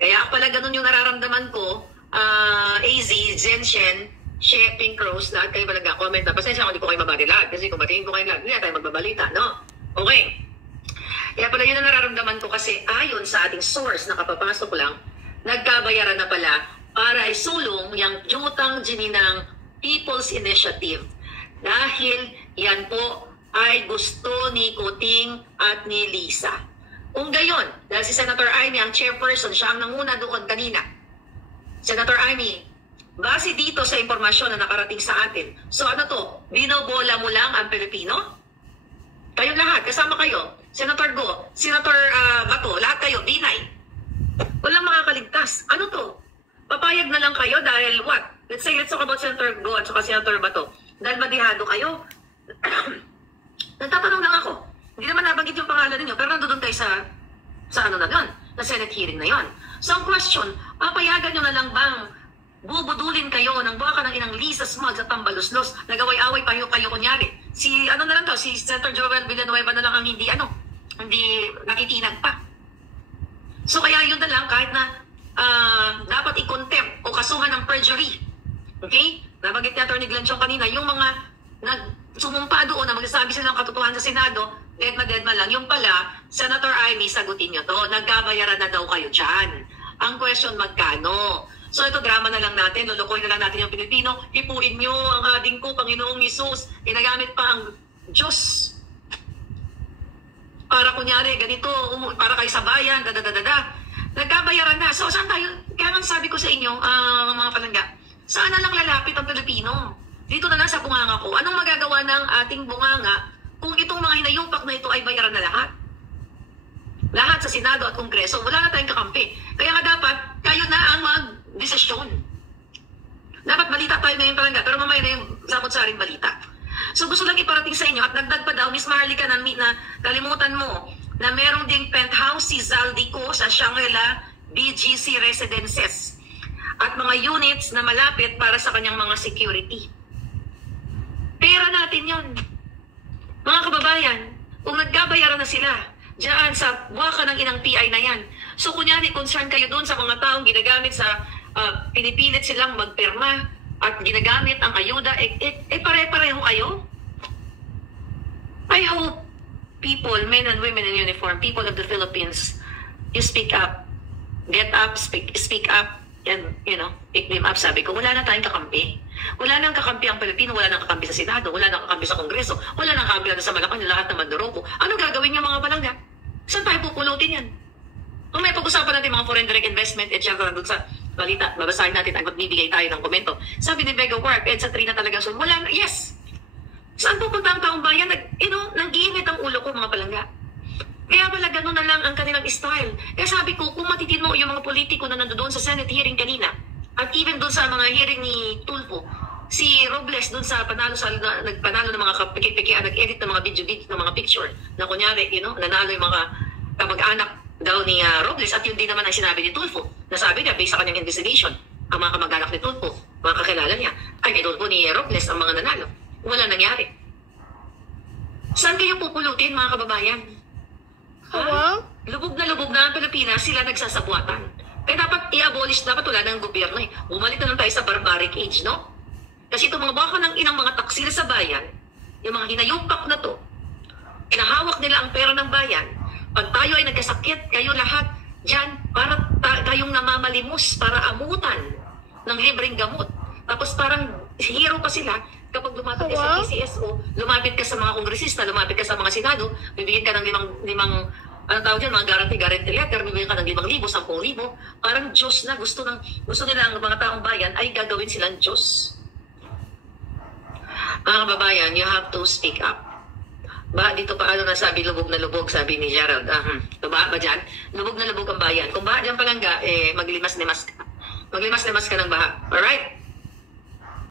Kaya pala ganun yung nararamdaman ko, AZ, Zenshen, Shea, Pink Rose, lahat kayo ba nag-comment na? Pasensya kung di ko kayo mabati lahat. Kasi kung batiin ko kayo lahat, hindi na tayo magbabalita, no? Okay. Kaya pala yun ang nararamdaman ko kasi ayon sa ating source na kapapasok lang, nagkabayaran na pala para isulong yung Jutang Gininang People's Initiative. Dahil yan po ay gusto ni Kuting at ni Lisa. Kung gayon, dahil si Senator Amy ang chairperson, siya ang nanguna doon kanina. Senator Amy, base dito sa impormasyon na nakarating sa atin, so ano to, binobola mo lang ang Pilipino? Kayong lahat, kasama kayo, Senator Go, Senator Bato, lahat kayo, binay. Walang makakaligtas. Ano to? Papayag na lang kayo dahil what? Let's talk about Senator Go at saka Senator Bato. Dahil madihado kayo. Nagtatanong lang ako. Hindi naman nabanggit yung pangalan ninyo, pero nandoon kayo sa ano na yun, na Senate hearing na yon. So ang question, papayagan nyo na lang bang bubudulin kayo ng baka ng inang Lisa Smugs at Tambaluslos, nagaway-away pa kayo kunyari. Si ano na lang daw, si Senator Joel Villanueva na lang ang hindi nakitinag pa. So kaya yun na lang, kahit na dapat i-contempt o kasuhan ng perjury. Okay? Nabanggit ni Atty. Glenchon kanina, yung mga nagsumumpa doon na magsasabi sila ng katotohanan sa Senado, dead ma lang. Yung pala, Senator Amy, sagutin nyo to. Nagkabayaran na daw kayo dyan. Ang question, magkano? So ito, drama na lang natin. Lulukoy na lang natin yung Pilipino. Ipuin nyo ang ading ko, Panginoong Isus. Ginagamit pa ang Diyos. Para kunyari, ganito, para kayo sa bayan, nagkabayaran na. So saan tayo? Kaya nang sabi ko sa inyo, mga palangga, saan na lang lalapit ang Pilipino? Dito na lang sa bunganga ko. Anong magagawa ng ating bunganga kung itong mga hinayupak na ito ay bayaran na lahat? Lahat sa Senado at Kongreso, wala na tayong kakampi. Kaya nga dapat, kayo na ang mag-desisyon. Dapat balita tayo ngayon palangga, pero mamaya na yung samot-saring balita. So gusto lang iparating sa inyo, at nagdag pa daw, Miss Maharlika, na kalimutan mo, na merong ding penthouse si Zaldico sa Shangri-La BGC Residences at mga units na malapit para sa kanyang mga security. Pera natin yon. Mga kababayan, kung nagkabayaran na sila diyan sa waka ng inang PI na yan. So kunyari, concern kayo doon sa mga taong ginagamit sa pinipilit silang magpirma at ginagamit ang ayuda, pare-pareho kayo? I hope people, men and women in uniform, people of the Philippines, you speak up. Get up, speak up, and, pick them up. Sabi ko, wala na tayong kakampi. Wala nang kakampi ang Pilipino, wala nang kakampi sa Senado, wala nang kakampi sa Kongreso, wala nang kakampi sa Malacanang, lahat ng Manduroko. Ano gagawin niya mga palangga? Saan tayo pupulutin yan? Kung may pag-usapan natin mga foreign direct investment, etc. doon sa balita, babasahin natin at magbibigay tayo ng komento. Sabi ni Vega Warp, EDSA 3 na talaga, so wala na, yes! Saan pupunta ang taong bayan? Nag-iinit ang ulo ko mga palangga. Kaya pala gano'n na lang ang kanilang style. Kaya sabi ko, kung matitino yung mga politiko na nandoon sa Senate hearing kanina, at even doon sa mga hearing ni Tulfo, si Robles doon sa nagpanalo ng mga kapiki-pikian, nag-edit ng mga video ng mga picture, na kunyari, nanalo yung mga kamag-anak daw ni Robles, at yun din naman ang sinabi ni Tulfo. Nasabi niya, based sa kanyang investigation, ang mga kamag-anak ni Tulfo, mga kakilala niya, ay ni Tulfo ni Robles ang mga nanalo. Wala nangyari. Saan kayo pupulutin, mga kababayan? Lubog na ang Pilipinas, sila nagsasabuatan. Kaya dapat i-abolish, dapat wala ng gobyerno eh. Bumalik na lang tayo sa barbaric age, no? Kasi itong mga baka ng inang mga taksil sa bayan, yung mga hinayupak na to, inahawak nila ang pera ng bayan. Pag tayo ay nagkasakit, kayo lahat dyan, para tayong namamalimos, para amutan ng libreng gamot. Tapos parang hero pa sila kapag lumapit ka sa PCSO, lumapit ka sa mga kongresista, lumapit ka sa mga senado, bibigyan ka ng limang ano tawag dyan, mga guarantee letter, bibigyan ka ng 5,000, 10,000. Parang Diyos na, gusto nila ang mga taong bayan ay gagawin silang Diyos. Mga kababayan, you have to speak up. Dito pa nasabi, lubog na lubog, sabi ni Gerald. Ba dyan? Lubog na lubog ang bayan. Kung dyan palangga, maglimas-limas ka. Maglimas-limas ka ng baha. Alright?